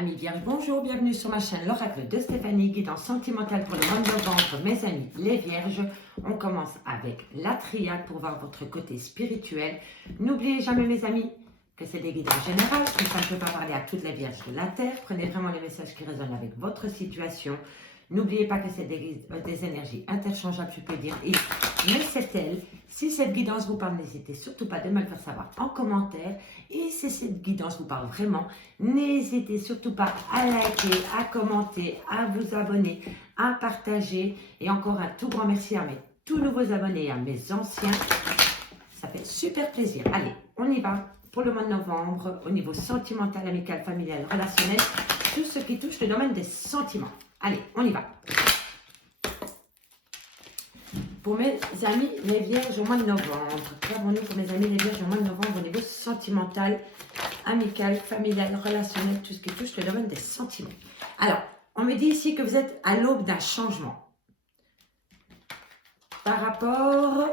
Amis vierges, bonjour, bienvenue sur ma chaîne l'oracle de Stéphanie, guidance sentimentale pour le mois de novembre. Mes amis les vierges, on commence avec la triade pour voir votre côté spirituel. N'oubliez jamais mes amis que c'est des guidances générales, que ça ne peut pas parler à toutes les vierges de la terre. Prenez vraiment les messages qui résonnent avec votre situation. N'oubliez pas que c'est des énergies interchangeables, je peux dire, et mais c'est elle. Si cette guidance vous parle, n'hésitez surtout pas de me le faire savoir en commentaire. Et si cette guidance vous parle vraiment, n'hésitez surtout pas à liker, à commenter, à vous abonner, à partager. Et encore un tout grand merci à mes tout nouveaux abonnés et à mes anciens. Ça fait super plaisir. Allez, on y va pour le mois de novembre au niveau sentimental, amical, familial, relationnel. Tout ce qui touche le domaine des sentiments. Allez, on y va. Pour mes amis les vierges au mois de novembre, qu'avons-nous pour mes amis les vierges au mois de novembre au niveau sentimental, amical, familial, relationnel, tout ce qui touche le domaine des sentiments. Alors, on me dit ici que vous êtes à l'aube d'un changement par rapport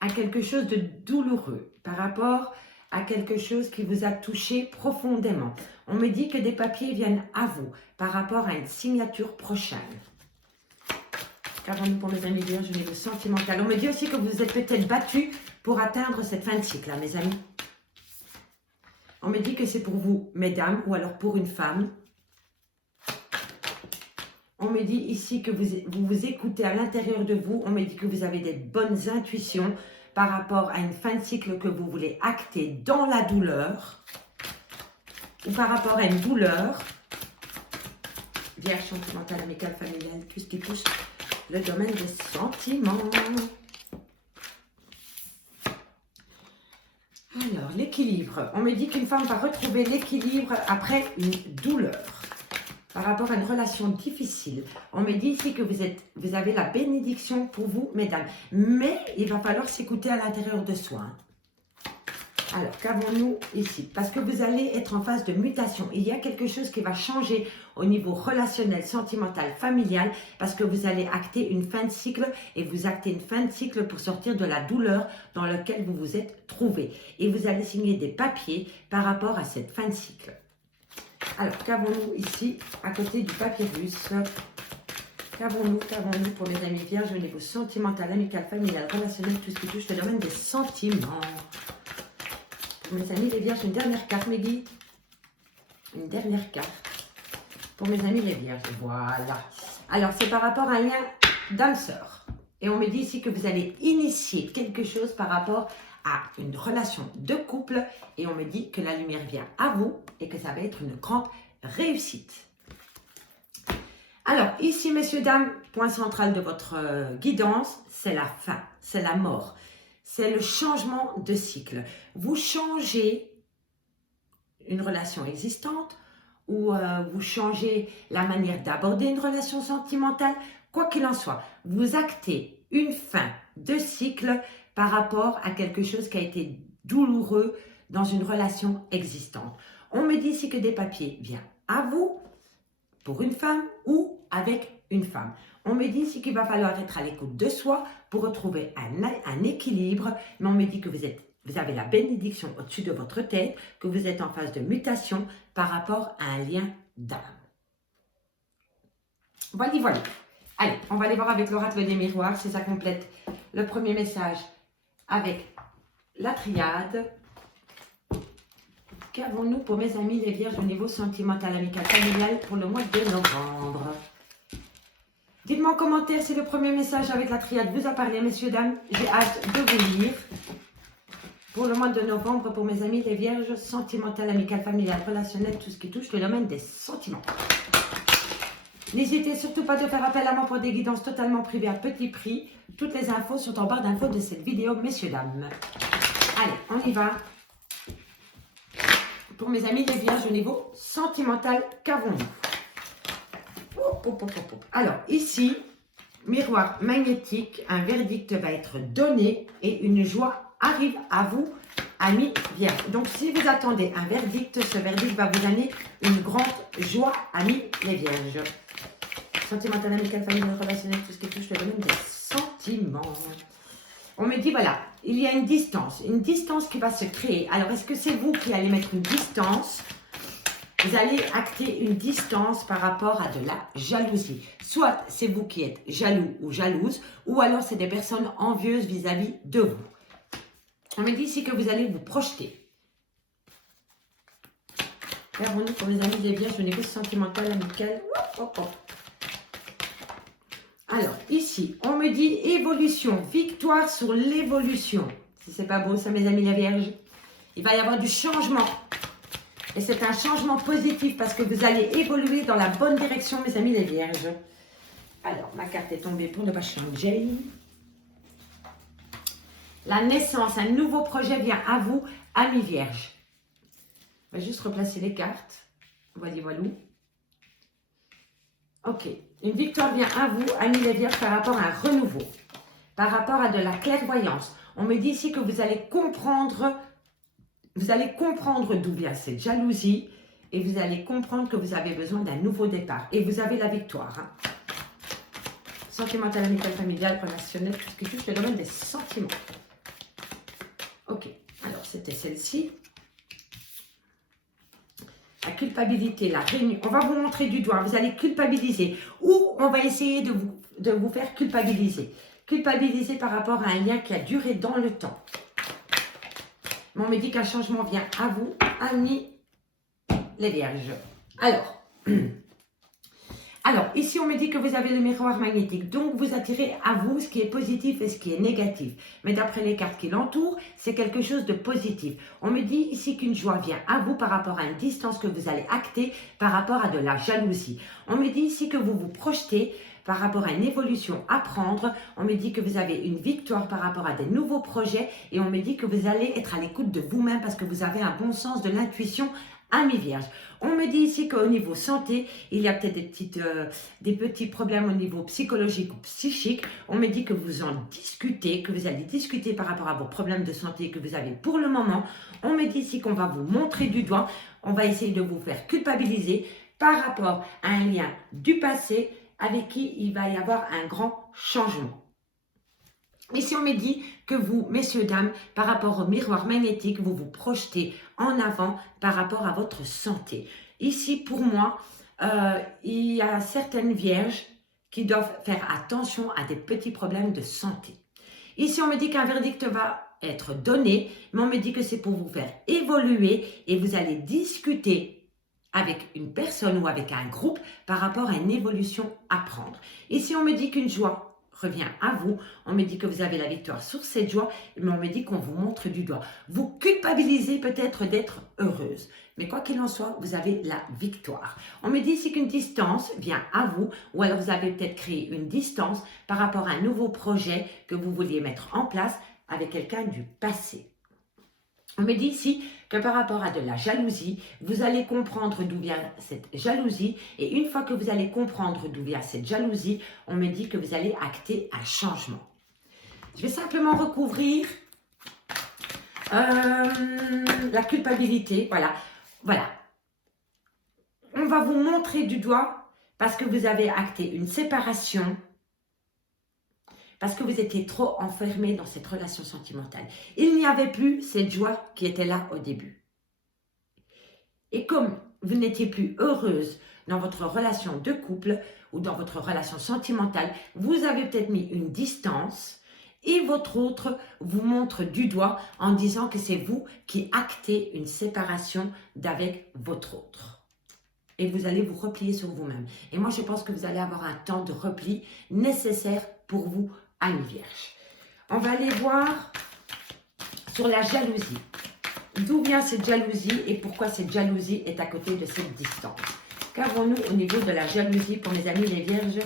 à quelque chose de douloureux, par rapport à quelque chose qui vous a touché profondément. On me dit que des papiers viennent à vous par rapport à une signature prochaine. Qu'avons-nous pour mes amis vierges au niveau sentimental? On me dit aussi que vous êtes peut-être battus pour atteindre cette fin de cycle, hein, mes amis. On me dit que c'est pour vous, mesdames, ou alors pour une femme. On me dit ici que vous écoutez à l'intérieur de vous. On me dit que vous avez des bonnes intuitions par rapport à une fin de cycle que vous voulez acter dans la douleur. Ou par rapport à une douleur. Vierge sentimentale, amicale, familiale, tout ce qui touche le domaine des sentiments. Alors, l'équilibre. On me dit qu'une femme va retrouver l'équilibre après une douleur. Par rapport à une relation difficile. On me dit ici que vous avez la bénédiction pour vous, mesdames. Mais il va falloir s'écouter à l'intérieur de soi. Alors, qu'avons-nous ici? Parce que vous allez être en phase de mutation. Il y a quelque chose qui va changer au niveau relationnel, sentimental, familial, parce que vous allez acter une fin de cycle et vous actez une fin de cycle pour sortir de la douleur dans laquelle vous vous êtes trouvé. Et vous allez signer des papiers par rapport à cette fin de cycle. Alors, qu'avons-nous ici à côté du papyrus? Qu'avons-nous pour mes amis vierges au niveau sentimental, amical, familial, relationnel, tout ce qui touche le domaine des sentiments? Pour mes amis les vierges, une dernière carte, mes guides. Une dernière carte. Pour mes amis les vierges, voilà. Alors, c'est par rapport à un lien d'âme sœur. Et on me dit ici que vous allez initier quelque chose par rapport à une relation de couple. Et on me dit que la lumière vient à vous et que ça va être une grande réussite. Alors, ici, messieurs, dames, point central de votre guidance, c'est la fin, c'est la mort. C'est le changement de cycle. Vous changez une relation existante ou vous changez la manière d'aborder une relation sentimentale. Quoi qu'il en soit, vous actez une fin de cycle par rapport à quelque chose qui a été douloureux dans une relation existante. On me dit ici que des papiers viennent à vous pour une femme ou avec une femme. On me dit ici qu'il va falloir être à l'écoute de soi pour retrouver un équilibre. Mais on me dit que vous avez la bénédiction au-dessus de votre tête, que vous êtes en phase de mutation par rapport à un lien d'âme. Voilà, voilà. Allez, on va aller voir avec l'oracle des miroirs si ça complète le premier message avec la triade. Qu'avons-nous pour mes amis les vierges au niveau sentimental, amical, familial pour le mois de novembre? Dites-moi en commentaire si le premier message avec la triade vous a parlé, messieurs, dames. J'ai hâte de vous lire. Pour le mois de novembre, pour mes amis les vierges, sentimental, amical, familial, relationnel, tout ce qui touche le domaine des sentiments. N'hésitez surtout pas de faire appel à moi pour des guidances totalement privées à petit prix. Toutes les infos sont en barre d'infos de cette vidéo, messieurs, dames. Allez, on y va. Pour mes amis les vierges au niveau sentimental, qu'avons-nous? Alors, ici, miroir magnétique, un verdict va être donné et une joie arrive à vous, amis vierges. Donc, si vous attendez un verdict, ce verdict va vous donner une grande joie, amis les vierges. Sentimental, amical, familial, relationnel, tout ce qui touche le domaine des sentiments. On me dit, voilà, il y a une distance qui va se créer. Alors, est-ce que c'est vous qui allez mettre une distance vous allez acter une distance par rapport à de la jalousie. Soit c'est vous qui êtes jaloux ou jalouse, ou alors c'est des personnes envieuses vis-à-vis de vous. On me dit ici que vous allez vous projeter. Clairement, pour mes amis les vierges, au niveau sentimental, amical. Alors, ici, on me dit évolution, victoire sur l'évolution. Si c'est pas beau, ça, mes amis les vierges. Il va y avoir du changement. Et c'est un changement positif parce que vous allez évoluer dans la bonne direction, mes amis les vierges. Alors, ma carte est tombée pour ne pas changer. La naissance, un nouveau projet vient à vous, amis vierges. On va juste replacer les cartes. Voilà, voilà. Ok. Une victoire vient à vous, amis les vierges, par rapport à un renouveau. Par rapport à de la clairvoyance. On me dit ici que vous allez comprendre d'où vient cette jalousie. Et vous allez comprendre que vous avez besoin d'un nouveau départ. Et vous avez la victoire. Hein. Sentimental, amical, familial, relationnel, tout ce qui touche le domaine des sentiments. Ok. Alors, c'était celle-ci. La culpabilité, la réunion. On va vous montrer du doigt. Vous allez culpabiliser. Ou on va essayer de vous faire culpabiliser. Culpabiliser par rapport à un lien qui a duré dans le temps. Mais on me dit qu'un changement vient à vous, amis les vierges. Alors, ici on me dit que vous avez le miroir magnétique. Donc vous attirez à vous ce qui est positif et ce qui est négatif. Mais d'après les cartes qui l'entourent, c'est quelque chose de positif. On me dit ici qu'une joie vient à vous par rapport à une distance que vous allez acter par rapport à de la jalousie. On me dit ici que vous vous projetez par rapport à une évolution à prendre. On me dit que vous avez une victoire par rapport à des nouveaux projets. Et on me dit que vous allez être à l'écoute de vous-même parce que vous avez un bon sens de l'intuition, amis vierges. On me dit ici qu'au niveau santé, il y a peut-être des petits problèmes au niveau psychologique ou psychique. On me dit que vous en discutez, que vous allez discuter par rapport à vos problèmes de santé que vous avez pour le moment. On me dit ici qu'on va vous montrer du doigt. On va essayer de vous faire culpabiliser par rapport à un lien du passé avec qui il va y avoir un grand changement. Ici, on me dit que vous, messieurs, dames, par rapport au miroir magnétique, vous vous projetez en avant par rapport à votre santé. Ici, pour moi, il y a certaines vierges qui doivent faire attention à des petits problèmes de santé. Ici, on me dit qu'un verdict va être donné, mais on me dit que c'est pour vous faire évoluer et vous allez discuter avec une personne ou avec un groupe par rapport à une évolution à prendre. Ici, on me dit qu'une joie revient à vous. On me dit que vous avez la victoire sur cette joie, mais on me dit qu'on vous montre du doigt. Vous culpabilisez peut-être d'être heureuse, mais quoi qu'il en soit, vous avez la victoire. On me dit ici qu'une distance vient à vous, ou alors vous avez peut-être créé une distance par rapport à un nouveau projet que vous vouliez mettre en place avec quelqu'un du passé. On me dit ici que par rapport à de la jalousie, vous allez comprendre d'où vient cette jalousie. Et une fois que vous allez comprendre d'où vient cette jalousie, on me dit que vous allez acter un changement. Je vais simplement recouvrir la culpabilité. Voilà. On va vous montrer du doigt parce que vous avez acté une séparation. Parce que vous étiez trop enfermé dans cette relation sentimentale. Il n'y avait plus cette joie qui était là au début. Et comme vous n'étiez plus heureuse dans votre relation de couple ou dans votre relation sentimentale, vous avez peut-être mis une distance et votre autre vous montre du doigt en disant que c'est vous qui actez une séparation d'avec votre autre. Et vous allez vous replier sur vous-même. Et moi, je pense que vous allez avoir un temps de repli nécessaire pour vous, amis vierges. On va aller voir sur la jalousie. D'où vient cette jalousie et pourquoi cette jalousie est à côté de cette distance. Qu'avons-nous au niveau de la jalousie pour mes amis les vierges?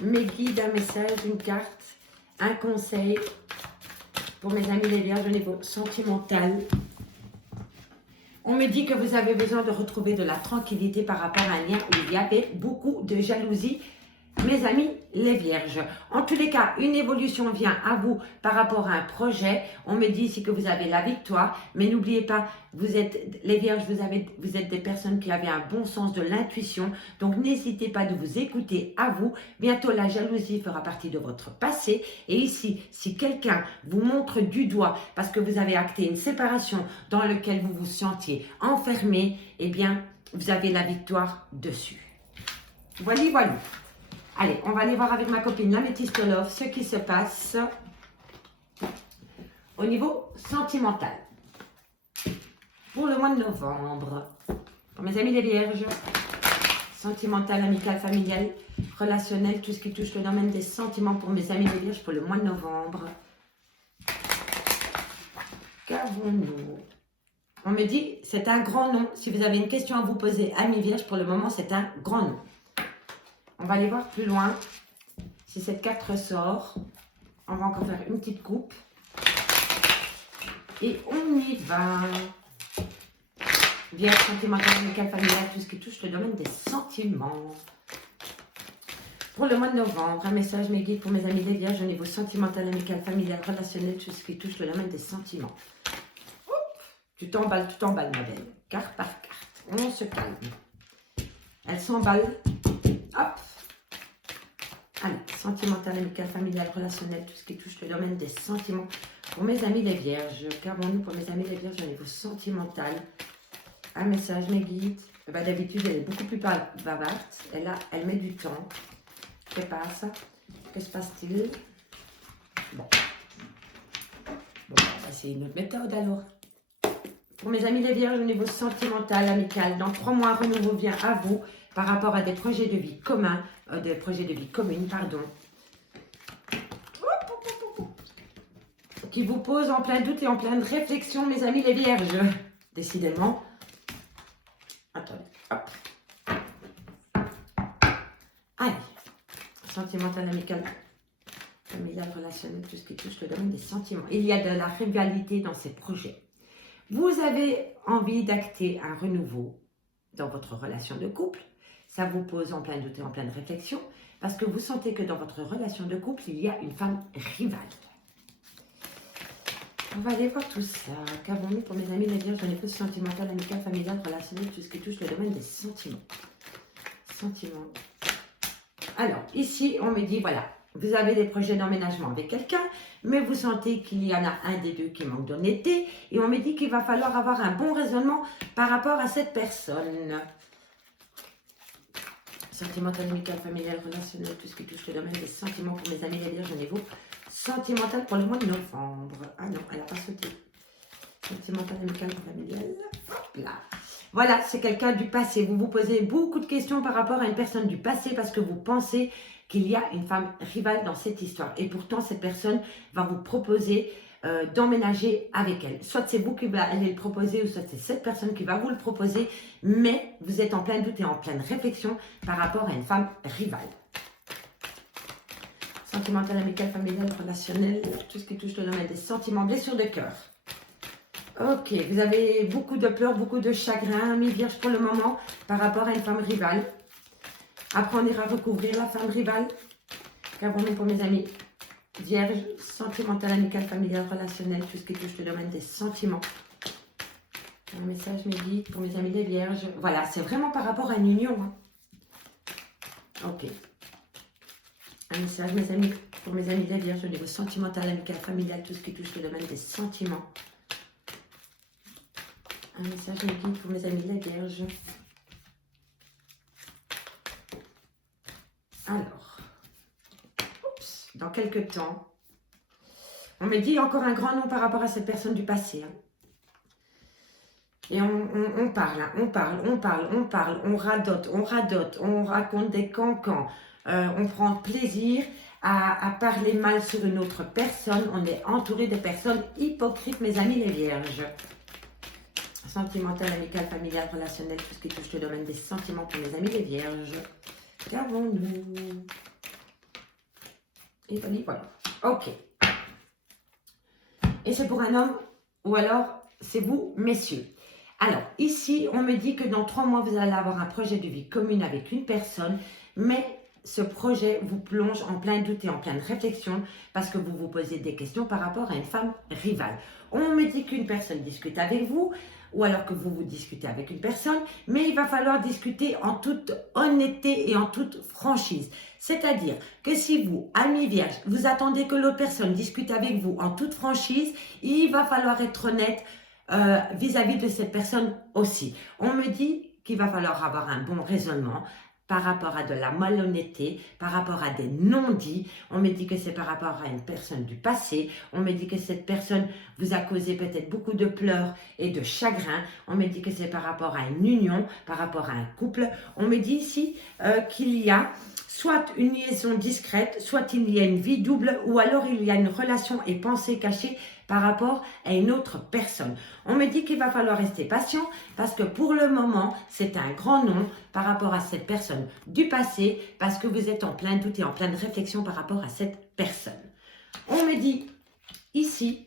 Mes guides, un message, une carte, un conseil pour mes amis les vierges au niveau sentimental. On me dit que vous avez besoin de retrouver de la tranquillité par rapport à un lien où il y avait beaucoup de jalousie. Mes amis, les vierges, en tous les cas, une évolution vient à vous par rapport à un projet. On me dit ici que vous avez la victoire, mais n'oubliez pas, vous êtes les vierges, vous êtes des personnes qui avaient un bon sens de l'intuition. Donc, n'hésitez pas de vous écouter à vous. Bientôt, la jalousie fera partie de votre passé. Et ici, si quelqu'un vous montre du doigt parce que vous avez acté une séparation dans laquelle vous vous sentiez enfermé, eh bien, vous avez la victoire dessus. Voilà, voilà. Allez, on va aller voir avec ma copine l'Améthyste Love ce qui se passe au niveau sentimental. Pour le mois de novembre, pour mes amis les vierges, sentimental, amical, familial, relationnel, tout ce qui touche le domaine des sentiments pour mes amis les vierges pour le mois de novembre. Qu'avons-nous? On me dit, c'est un grand nom. Si vous avez une question à vous poser, amis vierges, pour le moment, c'est un grand nom. On va aller voir plus loin. Si cette carte ressort, on va encore faire une petite coupe. Et on y va. Vierge, sentimental, amical, familial, tout ce qui touche le domaine des sentiments. Pour le mois de novembre, un message, mes guides pour mes amis les vierges au niveau sentimental, amical, familial, relationnel, tout ce qui touche le domaine des sentiments. Tu t'emballes, ma belle. Carte par carte. On se calme. Elle s'emballe. Hop. Allez, sentimental, amical, familial, relationnel, tout ce qui touche le domaine des sentiments. Pour mes amis les vierges, qu'avons-nous pour mes amis les vierges au niveau sentimental? Un message, mes guides. D'habitude, elle est beaucoup plus bavarde. Elle met du temps. Que passe? Que se passe-t-il? Bon. C'est une autre méthode alors. Pour mes amis les vierges au niveau sentimental, amical, dans 3 mois, un renouveau vient à vous par rapport à des projets de vie communs, des projets de vie communes, pardon, qui vous posent en plein doute et en pleine réflexion, mes amis les vierges. Décidément. Attendez, hop. Allez, sentimental, amical, familial, relationnel, tout ce qui touche le domaine des sentiments. Il y a de la rivalité dans ces projets. Vous avez envie d'acter un renouveau dans votre relation de couple. Ça vous pose en plein doute et en pleine réflexion parce que vous sentez que dans votre relation de couple, il y a une femme rivale. On va aller voir tout ça. Qu'avons-nous pour mes amis les vierges dans les causes sentimentales, amicales, familiales, relationnelles, tout ce qui touche le domaine des sentiments. Sentiments. Alors, ici, on me dit, voilà, vous avez des projets d'emménagement avec quelqu'un, mais vous sentez qu'il y en a un des deux qui manque d'honnêteté, et on me dit qu'il va falloir avoir un bon raisonnement par rapport à cette personne. Sentimental, amical, familial, relationnel, tout ce qui touche le domaine des sentiments pour mes amis les vierges au niveau sentimental pour le mois de novembre. Ah non, elle n'a pas sauté. Sentimental, amical, familial. Hop là. Voilà, c'est quelqu'un du passé. Vous vous posez beaucoup de questions par rapport à une personne du passé parce que vous pensez qu'il y a une femme rivale dans cette histoire. Et pourtant, cette personne va vous proposer d'emménager avec elle. Soit c'est vous qui allez le proposer ou soit c'est cette personne qui va vous le proposer. Mais vous êtes en plein doute et en pleine réflexion par rapport à une femme rivale. Sentimental, amical, familial, relationnel, tout ce qui touche le domaine des sentiments, blessures de cœur. Ok, vous avez beaucoup de pleurs, beaucoup de chagrin, amis vierges pour le moment, par rapport à une femme rivale. Après, on ira recouvrir la femme rivale. Qu'avons-nous pour mes amis vierges, sentimental, amical, familial, relationnel, tout ce qui touche le domaine des sentiments. Un message me dit pour mes amis les vierges. Voilà, c'est vraiment par rapport à une union. Hein. Ok. Un message, mes amis, pour mes amis les vierges au niveau sentimental, amical, familial, tout ce qui touche le domaine des sentiments. Un message me guide pour mes amis les vierges. Alors, oups, dans quelques temps, on me dit encore un grand nom par rapport à cette personne du passé. Hein. Et on parle, hein, on radote, on raconte des cancans. On prend plaisir à parler mal sur une autre personne. On est entouré de personnes hypocrites, mes amis les vierges. Sentimental, amical, familial, relationnel, tout ce qui touche le domaine des sentiments pour mes amis les vierges. Qu'avons-nous? Et voilà. Ok. Et c'est pour un homme ou alors c'est vous, messieurs. Alors, ici, on me dit que dans 3 mois, vous allez avoir un projet de vie commune avec une personne, mais ce projet vous plonge en plein doute et en pleine réflexion parce que vous vous posez des questions par rapport à une femme rivale. On me dit qu'une personne discute avec vous ou alors que vous discutez avec une personne, mais il va falloir discuter en toute honnêteté et en toute franchise. C'est-à-dire que si vous, amis vierges, vous attendez que l'autre personne discute avec vous en toute franchise, il va falloir être honnête vis-à-vis de cette personne aussi. On me dit qu'il va falloir avoir un bon raisonnement par rapport à de la malhonnêteté, par rapport à des non-dits. On me dit que c'est par rapport à une personne du passé. On me dit que cette personne vous a causé peut-être beaucoup de pleurs et de chagrin. On me dit que c'est par rapport à une union, par rapport à un couple. On me dit ici qu'il y a soit une liaison discrète, soit il y a une vie double, ou alors il y a une relation et pensée cachée par rapport à une autre personne. On me dit qu'il va falloir rester patient parce que pour le moment, c'est un grand non par rapport à cette personne du passé parce que vous êtes en plein doute et en pleine réflexion par rapport à cette personne. On me dit ici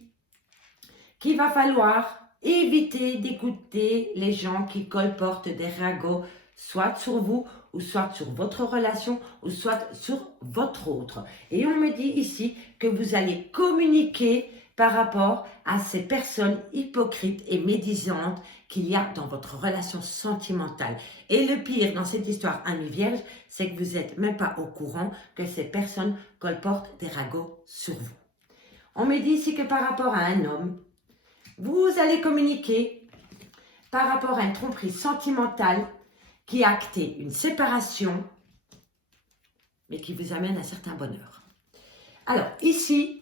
qu'il va falloir éviter d'écouter les gens qui colportent des ragots soit sur vous, ou soit sur votre relation, ou soit sur votre autre. Et on me dit ici que vous allez communiquer par rapport à ces personnes hypocrites et médisantes qu'il y a dans votre relation sentimentale. Et le pire dans cette histoire, amis vierges, c'est que vous n'êtes même pas au courant que ces personnes colportent des ragots sur vous. On me dit ici que par rapport à un homme, vous allez communiquer par rapport à une tromperie sentimentale qui a acté une séparation, mais qui vous amène un certain bonheur. Alors, ici,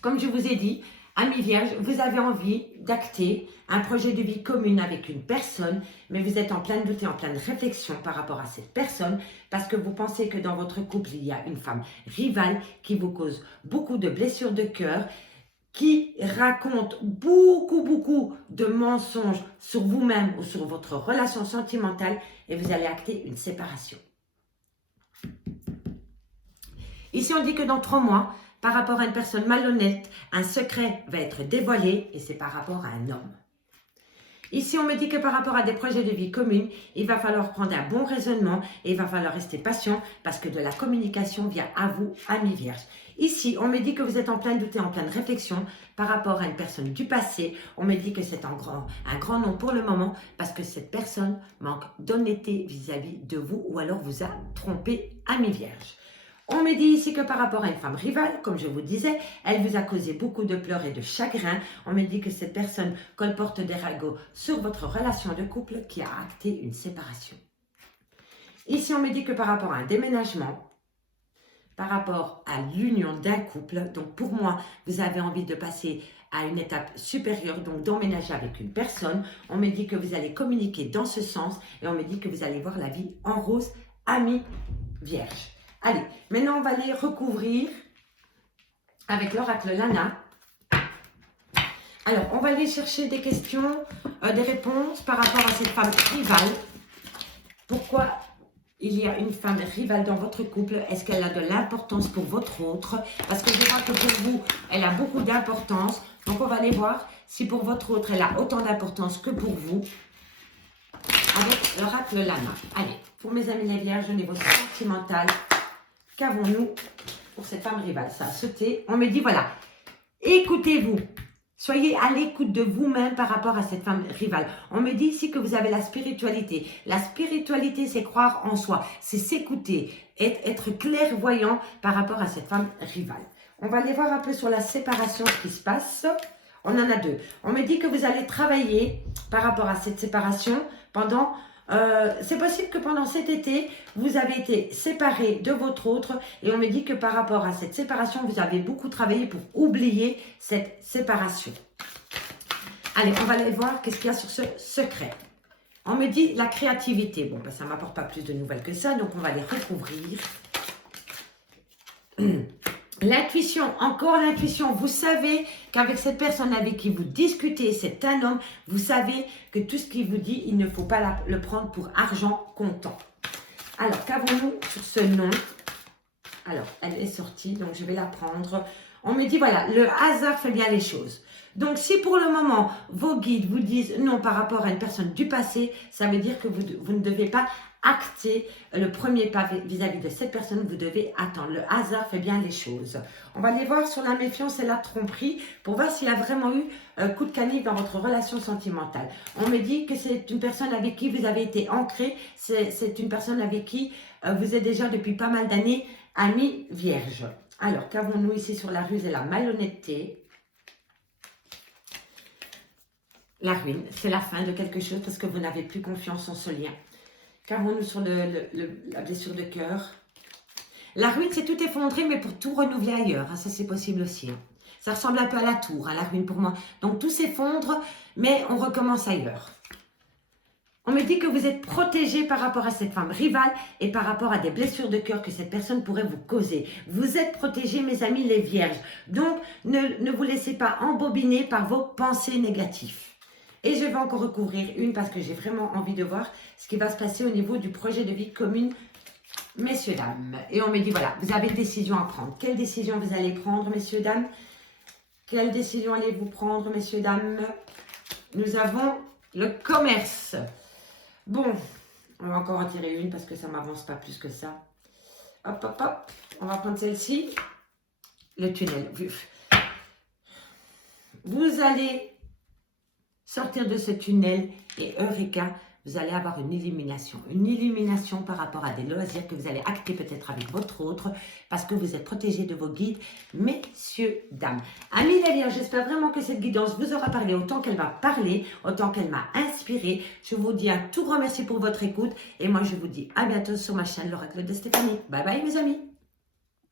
comme je vous ai dit, amis vierges, vous avez envie d'acter un projet de vie commune avec une personne, mais vous êtes en plein doute et en pleine réflexion par rapport à cette personne, parce que vous pensez que dans votre couple, il y a une femme rivale qui vous cause beaucoup de blessures de cœur, qui raconte beaucoup de mensonges sur vous-même ou sur votre relation sentimentale et vous allez acter une séparation. Ici, on dit que dans 3 mois, par rapport à une personne malhonnête, un secret va être dévoilé et c'est par rapport à un homme. Ici, on me dit que par rapport à des projets de vie communs, il va falloir prendre un bon raisonnement et il va falloir rester patient parce que de la communication vient à vous, amis vierges. Ici, on me dit que vous êtes en plein doute et en pleine réflexion par rapport à une personne du passé. On me dit que c'est un grand non pour le moment parce que cette personne manque d'honnêteté vis-à-vis de vous ou alors vous a trompé, amis vierges. On me dit ici que par rapport à une femme rivale, comme je vous disais, elle vous a causé beaucoup de pleurs et de chagrin. On me dit que cette personne colporte des ragots sur votre relation de couple qui a acté une séparation. Ici, on me dit que par rapport à un déménagement, par rapport à l'union d'un couple, donc pour moi, vous avez envie de passer à une étape supérieure, donc d'emménager avec une personne. On me dit que vous allez communiquer dans ce sens et on me dit que vous allez voir la vie en rose, amis vierges. Allez, maintenant on va les recouvrir avec l'oracle Lana. Alors, on va aller chercher des questions, des réponses par rapport à cette femme rivale. Pourquoi il y a une femme rivale dans votre couple? Est-ce qu'elle a de l'importance pour votre autre? Parce que je crois que pour vous, elle a beaucoup d'importance. Donc, on va aller voir si pour votre autre, elle a autant d'importance que pour vous. Avec l'oracle Lana. Allez, pour mes amis les vierges, au niveau sentimental, qu'avons-nous pour cette femme rivale? Ça a sauté. On me dit, voilà, écoutez-vous. Soyez à l'écoute de vous-même par rapport à cette femme rivale. On me dit ici que vous avez la spiritualité. La spiritualité, c'est croire en soi. C'est s'écouter, être clairvoyant par rapport à cette femme rivale. On va aller voir un peu sur la séparation, ce qui se passe. On en a 2. On me dit que vous allez travailler par rapport à cette séparation pendant... c'est possible que pendant cet été, vous avez été séparés de votre autre et on me dit que par rapport à cette séparation, vous avez beaucoup travaillé pour oublier cette séparation. Allez, on va aller voir qu'est-ce qu'il y a sur ce secret. On me dit la créativité. Bon, ben, ça ne m'apporte pas plus de nouvelles que ça, donc on va les recouvrir. L'intuition, encore l'intuition. Vous savez qu'avec cette personne avec qui vous discutez, c'est un homme, vous savez que tout ce qu'il vous dit, il ne faut pas le prendre pour argent comptant. Alors, qu'avons-nous sur ce nom? Alors, elle est sortie, donc je vais la prendre. On me dit, voilà, le hasard fait bien les choses. Donc, si pour le moment, vos guides vous disent non par rapport à une personne du passé, ça veut dire que vous ne devez pas acter le premier pas vis-à-vis de cette personne, vous devez attendre. Le hasard fait bien les choses. On va aller voir sur la méfiance et la tromperie pour voir s'il y a vraiment eu un coup de canif dans votre relation sentimentale. On me dit que c'est une personne avec qui vous avez été ancré, c'est une personne avec qui vous êtes déjà depuis pas mal d'années amis vierges. Alors, qu'avons-nous ici sur la ruse et la malhonnêteté? La ruine, c'est la fin de quelque chose parce que vous n'avez plus confiance en ce lien. Carreau-nous sur la blessure de cœur. La ruine, c'est tout effondré, mais pour tout renouveler ailleurs. Hein, ça, c'est possible aussi. Hein. Ça ressemble un peu à la tour, hein, la ruine pour moi. Donc, tout s'effondre, mais on recommence ailleurs. On me dit que vous êtes protégé par rapport à cette femme rivale et par rapport à des blessures de cœur que cette personne pourrait vous causer. Vous êtes protégés, mes amis, les vierges. Donc, ne vous laissez pas embobiner par vos pensées négatives. Et je vais encore recouvrir une parce que j'ai vraiment envie de voir ce qui va se passer au niveau du projet de vie commune, messieurs, dames. Et on me dit, voilà, vous avez une décision à prendre. Quelle décision vous allez prendre, messieurs, dames? Quelle décision allez-vous prendre, messieurs, dames? Nous avons le commerce. Bon, on va encore en tirer une parce que ça ne m'avance pas plus que ça. Hop, hop, hop. On va prendre celle-ci. Le tunnel. Vous allez sortir de ce tunnel et Eureka, vous allez avoir une illumination. Une illumination par rapport à des loisirs que vous allez acter peut-être avec votre autre parce que vous êtes protégé de vos guides, messieurs, dames. Amis les Vierges, j'espère vraiment que cette guidance vous aura parlé autant qu'elle m'a parlé, autant qu'elle m'a inspiré. Je vous dis un tout grand merci pour votre écoute et moi je vous dis à bientôt sur ma chaîne l'Oracle de Stéphanie. Bye bye mes amis.